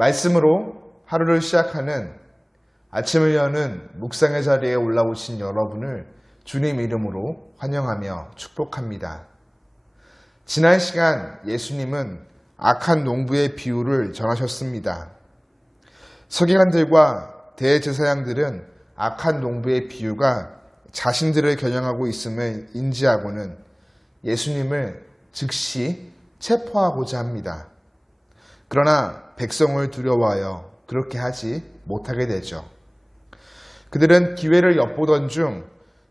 말씀으로 하루를 시작하는 아침을 여는 묵상의 자리에 올라오신 여러분을 주님 이름으로 환영하며 축복합니다. 지난 시간 예수님은 악한 농부의 비유를 전하셨습니다. 서기관들과 대제사장들은 악한 농부의 비유가 자신들을 겨냥하고 있음을 인지하고는 예수님을 즉시 체포하고자 합니다. 그러나 백성을 두려워하여 그렇게 하지 못하게 되죠. 그들은 기회를 엿보던 중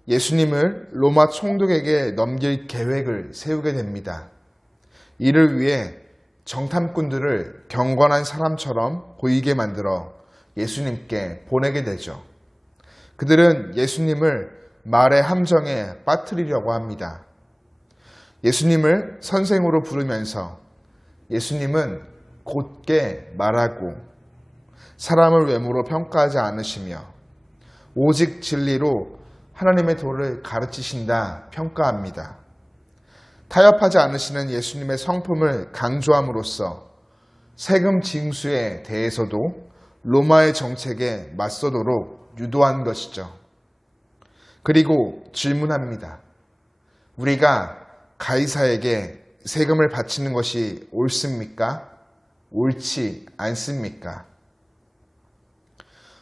예수님을 로마 총독에게 넘길 계획을 세우게 됩니다. 이를 위해 정탐꾼들을 경건한 사람처럼 보이게 만들어 예수님께 보내게 되죠. 그들은 예수님을 말의 함정에 빠뜨리려고 합니다. 예수님을 선생으로 부르면서 예수님은 곧게 말하고 사람을 외모로 평가하지 않으시며 오직 진리로 하나님의 도를 가르치신다 평가합니다. 타협하지 않으시는 예수님의 성품을 강조함으로써 세금 징수에 대해서도 로마의 정책에 맞서도록 유도한 것이죠. 그리고 질문합니다. 우리가 가이사에게 세금을 바치는 것이 옳습니까? 옳지 않습니까?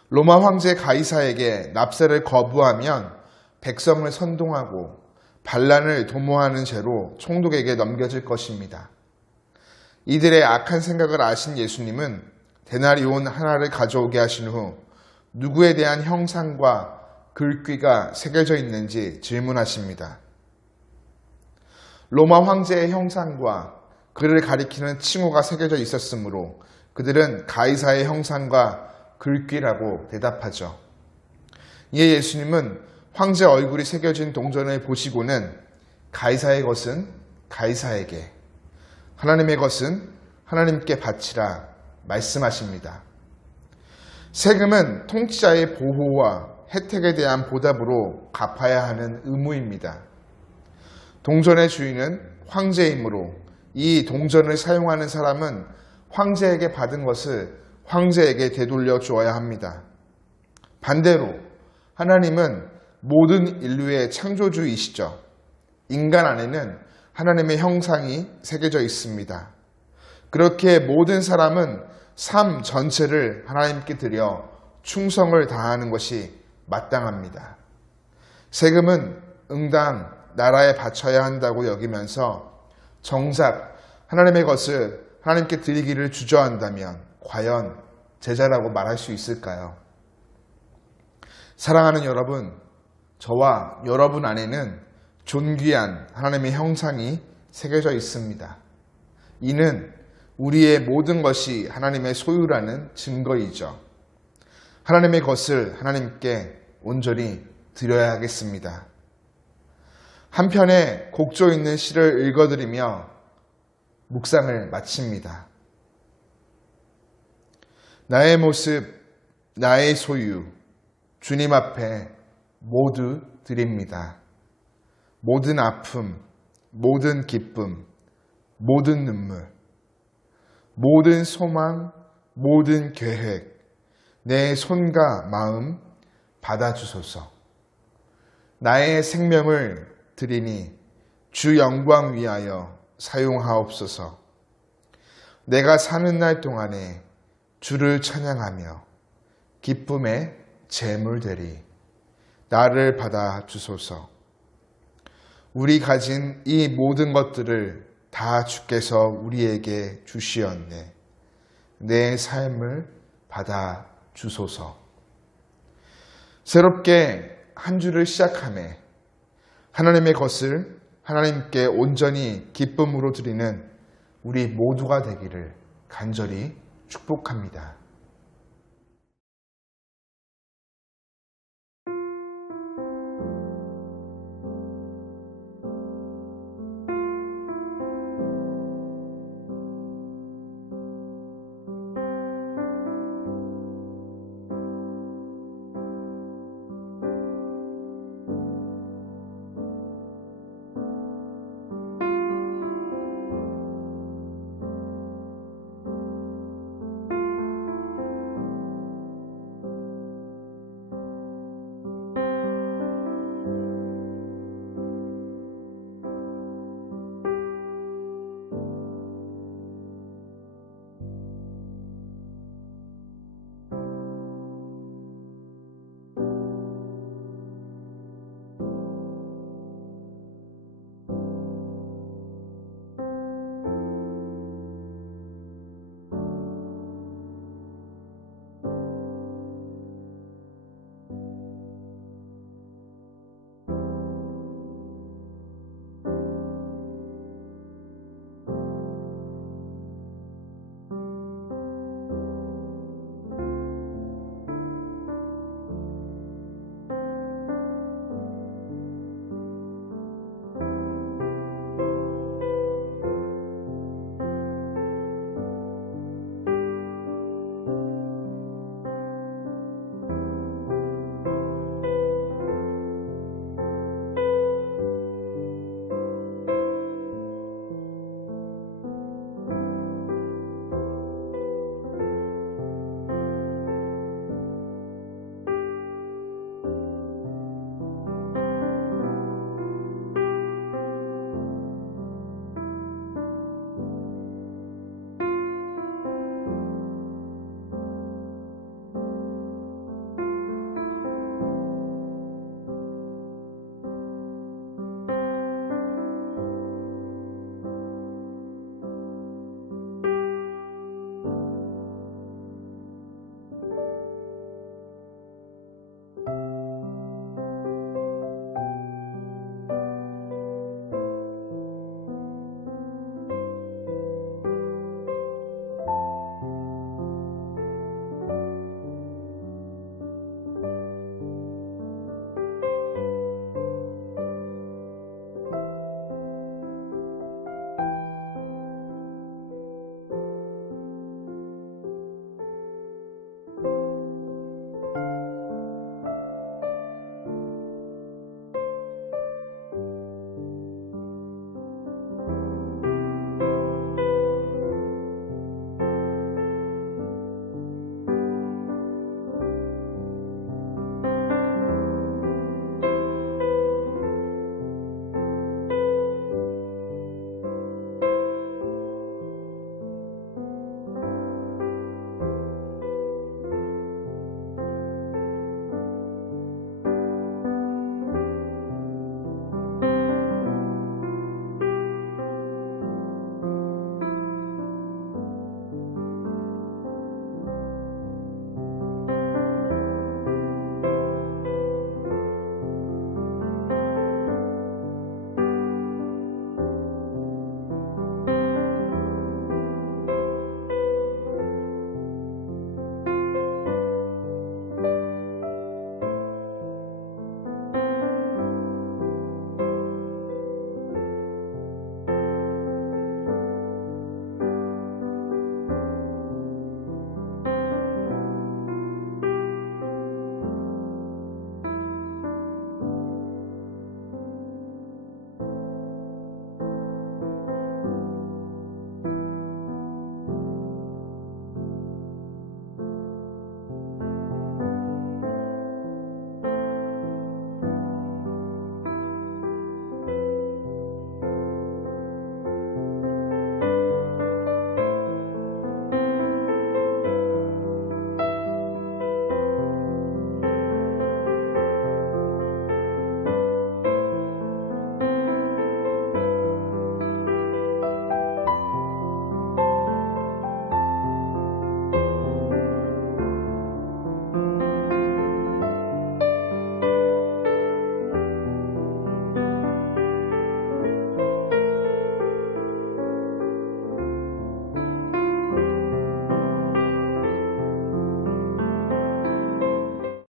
로마 황제 가이사에게 납세를 거부하면 백성을 선동하고 반란을 도모하는 죄로 총독에게 넘겨질 것입니다. 이들의 악한 생각을 아신 예수님은 데나리온 하나를 가져오게 하신 후 누구에 대한 형상과 글귀가 새겨져 있는지 질문하십니다. 로마 황제의 형상과 그를 가리키는 칭호가 새겨져 있었으므로 그들은 가이사의 형상과 글귀라고 대답하죠. 이에 예수님은 황제 얼굴이 새겨진 동전을 보시고는 가이사의 것은 가이사에게, 하나님의 것은 하나님께 바치라 말씀하십니다. 세금은 통치자의 보호와 혜택에 대한 보답으로 갚아야 하는 의무입니다. 동전의 주인은 황제이므로 이 동전을 사용하는 사람은 황제에게 받은 것을 황제에게 되돌려 주어야 합니다. 반대로 하나님은 모든 인류의 창조주이시죠. 인간 안에는 하나님의 형상이 새겨져 있습니다. 그렇게 모든 사람은 삶 전체를 하나님께 드려 충성을 다하는 것이 마땅합니다. 세금은 응당 나라에 바쳐야 한다고 여기면서 정작 하나님의 것을 하나님께 드리기를 주저한다면 과연 제자라고 말할 수 있을까요? 사랑하는 여러분, 저와 여러분 안에는 존귀한 하나님의 형상이 새겨져 있습니다. 이는 우리의 모든 것이 하나님의 소유라는 증거이죠. 하나님의 것을 하나님께 온전히 드려야 하겠습니다. 한편의 곡조 있는 시를 읽어드리며 묵상을 마칩니다. 나의 모습, 나의 소유, 주님 앞에 모두 드립니다. 모든 아픔, 모든 기쁨, 모든 눈물, 모든 소망, 모든 계획, 내 손과 마음 받아주소서. 나의 생명을 드리니 주 영광 위하여 사용하옵소서. 내가 사는 날 동안에 주를 찬양하며 기쁨의 제물 되리 나를 받아주소서. 우리 가진 이 모든 것들을 다 주께서 우리에게 주시었네. 내 삶을 받아주소서. 새롭게 한 주를 시작하며 하나님의 것을 하나님께 온전히 기쁨으로 드리는 우리 모두가 되기를 간절히 축복합니다.